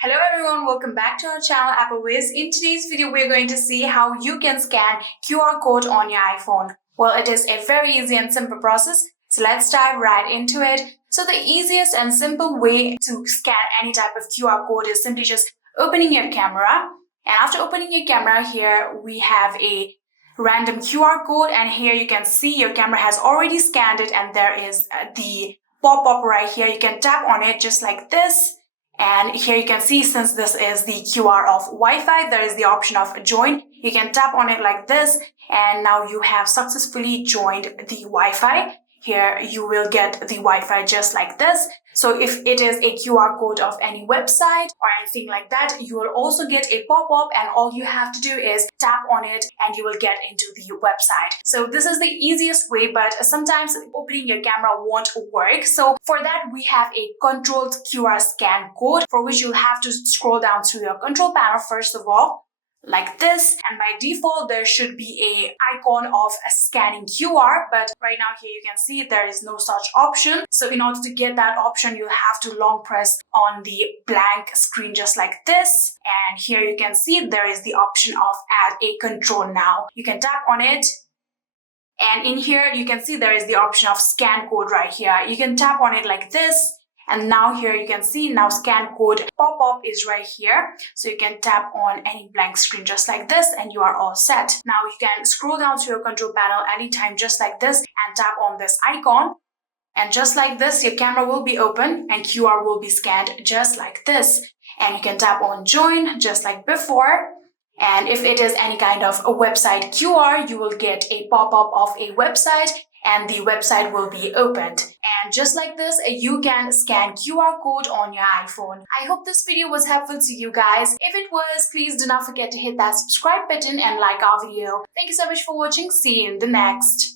Hello everyone, welcome back to our channel Applewiz. In today's video, we're going to see how you can scan QR code on your iPhone. Well, it is a very easy and simple process, so let's dive right into it. So the easiest and simple way to scan any type of QR code is simply just opening your camera. And after opening your camera, here we have a random QR code, and here you can see your camera has already scanned it, and there is the pop-up right here. You can tap on it just like this. And here you can see, since this is the QR of Wi-Fi, there is the option of join. You can tap on it like this, and now you have successfully joined the Wi-Fi. Here you will get the Wi-Fi just like this. So if it is a QR code of any website or anything like that, you will also get a pop-up, and all you have to do is tap on it and you will get into the website. So this is the easiest way, but sometimes opening your camera won't work. So for that, we have a controlled QR scan code, for which you'll have to scroll down to your control panel first of all, like this, and by default there should be a icon of a scanning QR, but right now here you can see there is no such option. So in order to get that option, you'll have to long press on the blank screen just like this, and here you can see there is the option of add a control now. You can tap on it, and in here you can see there is the option of scan code right here. You can tap on it like this, and now here you can see now scan code pop-up is right here. So you can tap on any blank screen just like this, and you are all set. Now you can scroll down to your control panel anytime just like this and tap on this icon. And just like this, your camera will be open and QR will be scanned just like this. And you can tap on join just like before. And if it is any kind of a website QR, you will get a pop-up of a website, and the website will be opened. And just like this, you can scan QR code on your iPhone. I hope this video was helpful to you guys. If it was, please do not forget to hit that subscribe button and like our video. Thank you so much for watching. See you in the next.